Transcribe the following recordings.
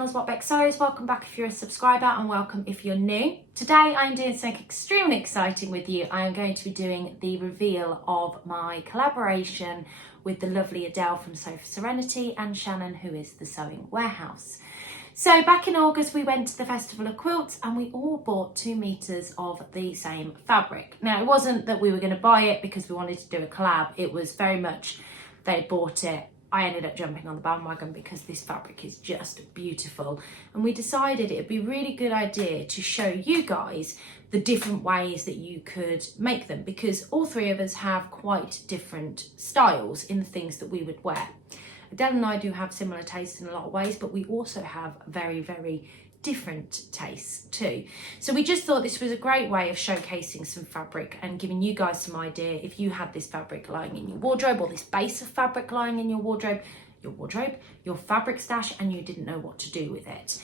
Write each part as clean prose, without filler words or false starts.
channel is What Beck Sews. Welcome back if you're a subscriber and welcome if you're new. Today I'm doing something extremely exciting with you. I am going to be doing the reveal of my collaboration with the lovely Adele from Sew for Serenity and Shannon, who is the Sewing Warehouse. So back in August we went to the Festival of Quilts and we all bought 2 meters of the same fabric. Now it wasn't that we were going to buy it because we wanted to do a collab. It was very much they bought it. I ended up jumping on the bandwagon because this fabric is just beautiful, and we decided it'd be a really good idea to show you guys the different ways that you could make them, because all 3 of us have quite different styles in the things that we would wear. Adele and I do have similar tastes in a lot of ways, but we also have very different tastes too. So we just thought this was a great way of showcasing some fabric and giving you guys some idea if you had this fabric lying in your wardrobe, or this base of fabric lying in your fabric stash, and you didn't know what to do with it.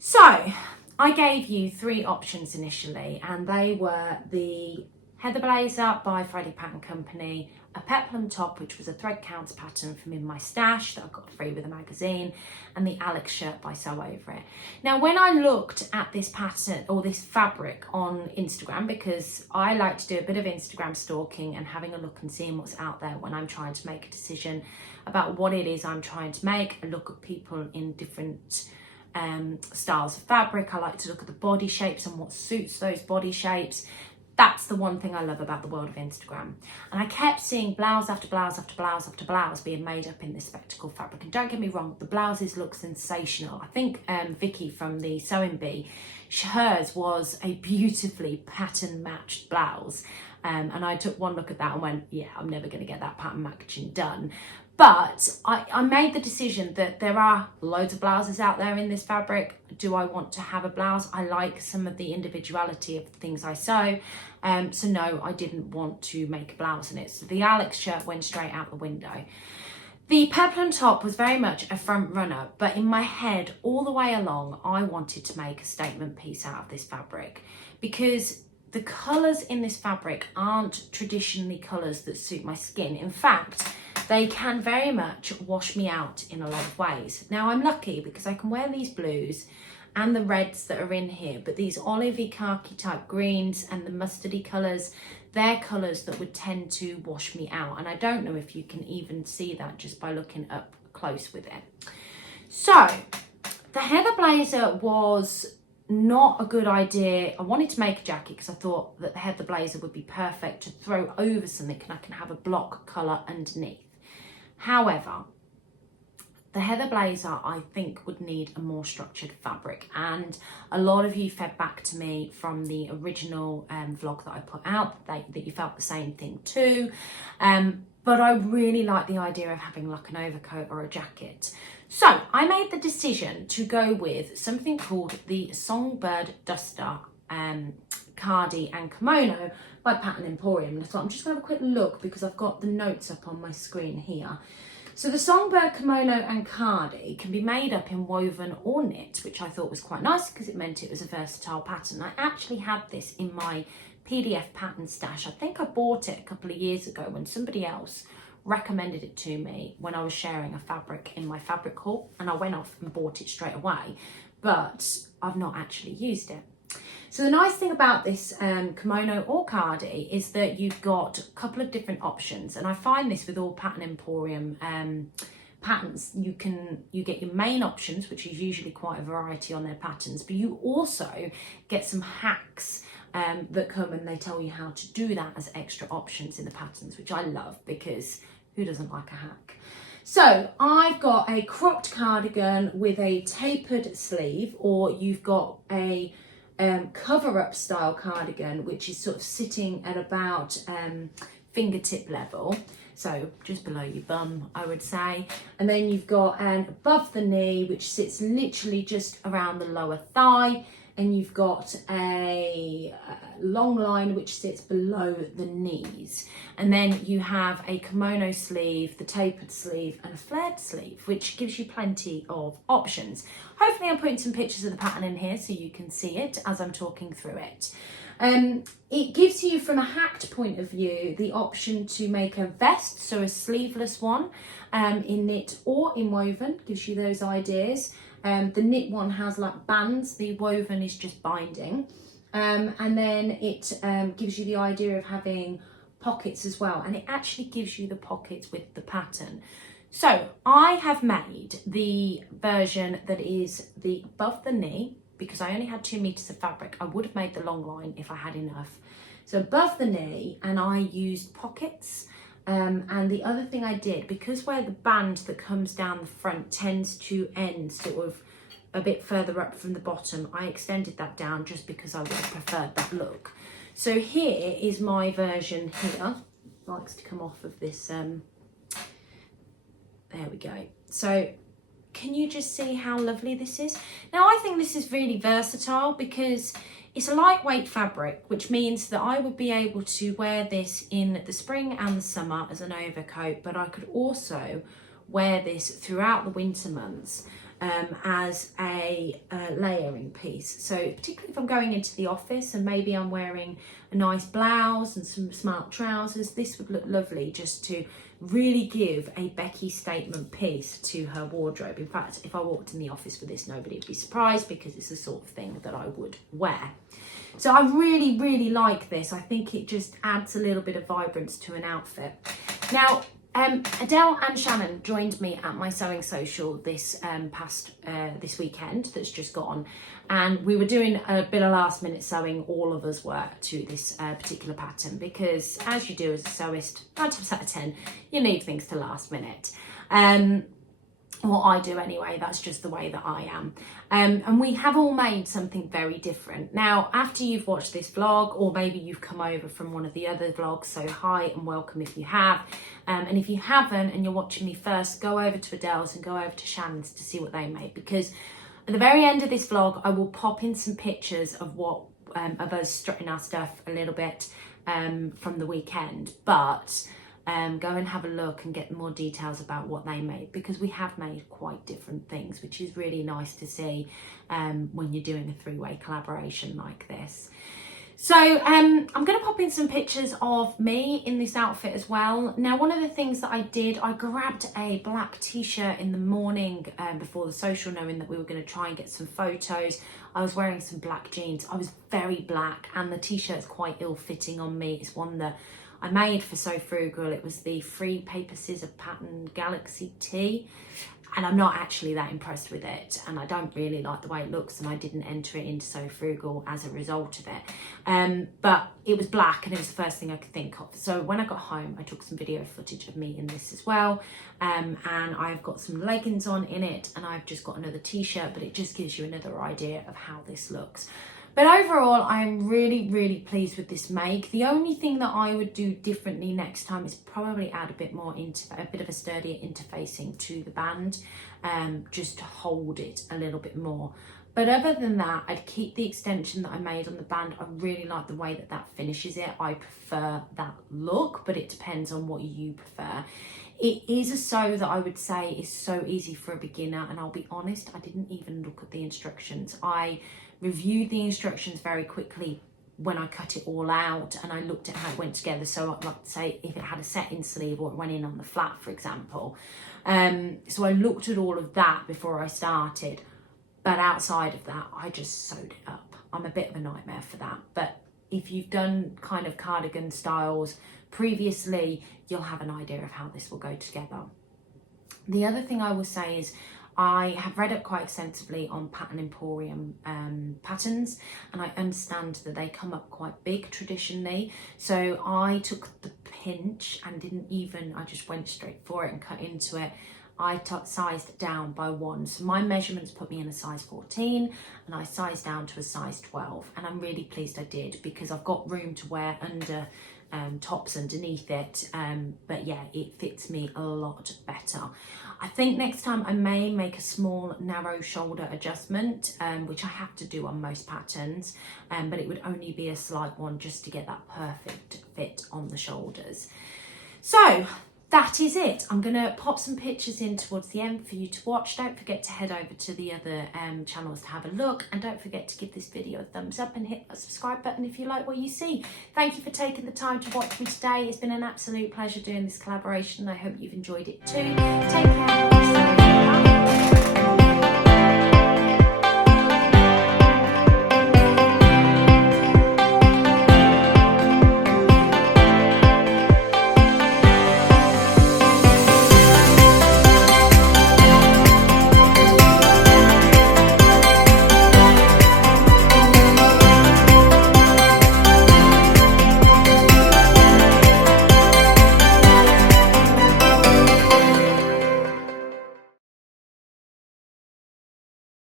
So I gave you 3 options initially, and they were the Heather Blazer by Friday Pattern Company, a peplum top, which was a thread counts pattern from In My Stash that I got free with a magazine, and the Alex shirt by Sew Over It. Now, when I looked at this pattern or this fabric on Instagram, because I like to do a bit of Instagram stalking and having a look and seeing what's out there when I'm trying to make a decision about what it is I'm trying to make, and look at people in different styles of fabric. I like to look at the body shapes and what suits those body shapes. That's the one thing I love about the world of Instagram. And I kept seeing blouse after blouse after blouse after blouse being made up in this spectacle fabric. And don't get me wrong, the blouses look sensational. I think Vicky from the Sewing Bee, hers was a beautifully pattern matched blouse. And I took one look at that and went, yeah, I'm never going to get that pattern matching done. But I made the decision that there are loads of blouses out there in this fabric. Do I want to have a blouse? I like some of the individuality of the things I sew. So no, I didn't want to make a blouse in it. So the Alex shirt went straight out the window. The peplum top was very much a front runner, but in my head, all the way along, I wanted to make a statement piece out of this fabric, because the colours in this fabric aren't traditionally colours that suit my skin. In fact, they can very much wash me out in a lot of ways. Now I'm lucky because I can wear these blues and the reds that are in here, but these olivey khaki type greens and the mustardy colours, they're colours that would tend to wash me out. And I don't know if you can even see that just by looking up close with it. So the Heather Blazer was not a good idea. I wanted to make a jacket because I thought that the Heather Blazer would be perfect to throw over something and I can have a block colour underneath. However, the Heather Blazer I think would need a more structured fabric, and a lot of you fed back to me from the original vlog that I put out that you felt the same thing too. But I really like the idea of having like an overcoat or a jacket. So I made the decision to go with something called the Songbird Duster Cardi and Kimono by Pattern Emporium. And I thought I'm just going to have a quick look because I've got the notes up on my screen here. So the Songbird Kimono and Cardi can be made up in woven or knit, which I thought was quite nice because it meant it was a versatile pattern. I actually had this in my PDF pattern stash. I think I bought it a couple of years ago when somebody else recommended it to me when I was sharing a fabric in my fabric haul, and I went off and bought it straight away, but I've not actually used it. So the nice thing about this kimono or cardi is that you've got a couple of different options, and I find this with all Pattern Emporium patterns. You get your main options, which is usually quite a variety on their patterns, but you also get some hacks that come and they tell you how to do that as extra options in the patterns, which I love because who doesn't like a hack? So I've got a cropped cardigan with a tapered sleeve, or you've got a cover-up style cardigan, which is sort of sitting at about fingertip level, so just below your bum, I would say. And then you've got an above the knee, which sits literally just around the lower thigh, and you've got a long line which sits below the knees. And then you have a kimono sleeve, the tapered sleeve, and a flared sleeve, which gives you plenty of options. Hopefully I'm putting some pictures of the pattern in here so you can see it as I'm talking through it. It gives you, from a hacked point of view, the option to make a vest, so a sleeveless one, in knit or in woven, gives you those ideas. The knit one has like bands, the woven is just binding. And then it gives you the idea of having pockets as well, and it actually gives you the pockets with the pattern. So I have made the version that is the above the knee, because I only had 2 meters of fabric. I would have made the long line if I had enough. So above the knee, and I used pockets. And the other thing I did, because where the band that comes down the front tends to end sort of a bit further up from the bottom, I extended that down just because I would have preferred that look. So here is my version here. It likes to come off of this, there we go. So can you just see how lovely this is? Now I think this is really versatile because it's a lightweight fabric, which means that I would be able to wear this in the spring and the summer as an overcoat, but I could also wear this throughout the winter months as a layering piece. So particularly if I'm going into the office and maybe I'm wearing a nice blouse and some smart trousers, this would look lovely just to really give a Becky statement piece to her wardrobe. In fact, if I walked in the office with this, nobody would be surprised because it's the sort of thing that I would wear. So I really, really like this. I think it just adds a little bit of vibrance to an outfit. Now, Adele and Shannon joined me at my sewing social this this weekend that's just gone, and we were doing a bit of last minute sewing. All of us were, to this particular pattern, because as you do as a sewist, 9 times out of 10 you need things to last minute. What I do anyway, that's just the way that I am. And we have all made something very different. Now, after you've watched this vlog, or maybe you've come over from one of the other vlogs, so hi and welcome if you have. And if you haven't and you're watching me first, go over to Adele's and go over to Shannon's to see what they made, because at the very end of this vlog, I will pop in some pictures of what of us strutting our stuff a little bit from the weekend. But go and have a look and get more details about what they made, because we have made quite different things, which is really nice to see when you're doing a 3-way collaboration like this. So I'm going to pop in some pictures of me in this outfit as well. Now, one of the things that I did, I grabbed a black t-shirt in the morning before the social, knowing that we were going to try and get some photos. I was wearing some black jeans. I was very black, and the t-shirt's quite ill-fitting on me. It's one that I made for So Frugal. It was the free paper scissor pattern Galaxy T, and I'm not actually that impressed with it, and I don't really like the way it looks, and I didn't enter it into So Frugal as a result of it. But it was black, and it was the first thing I could think of. So when I got home, I took some video footage of me in this as well, and I've got some leggings on in it, and I've just got another t-shirt, but it just gives you another idea of how this looks. But overall, I'm really, really pleased with this make. The only thing that I would do differently next time is probably add a bit of a sturdier interfacing to the band, just to hold it a little bit more. But other than that, I'd keep the extension that I made on the band. I really like the way that that finishes it. I prefer that look, but it depends on what you prefer. It is a sew that I would say is so easy for a beginner, and I'll be honest, I didn't even look at the instructions. I reviewed the instructions very quickly when I cut it all out, and I looked at how it went together. So I'd like to say if it had a set-in sleeve or it went in on the flat, for example. So I looked at all of that before I started, but outside of that, I just sewed it up. I'm a bit of a nightmare for that, but if you've done kind of cardigan styles previously, you'll have an idea of how this will go together. The other thing I will say is I have read up quite extensively on Pattern Emporium patterns, and I understand that they come up quite big traditionally. So I took the pinch and I just went straight for it and cut into it. I sized down by 1. So my measurements put me in a size 14, and I sized down to a size 12. And I'm really pleased I did, because I've got room to wear under tops underneath it, but yeah, it fits me a lot better. I think next time I may make a small narrow shoulder adjustment, which I have to do on most patterns, but it would only be a slight one just to get that perfect fit on the shoulders. So that is it. I'm going to pop some pictures in towards the end for you to watch. Don't forget to head over to the other channels to have a look, and don't forget to give this video a thumbs up and hit that subscribe button if you like what you see. Thank you for taking the time to watch me today. It's been an absolute pleasure doing this collaboration. I hope you've enjoyed it too. Take care.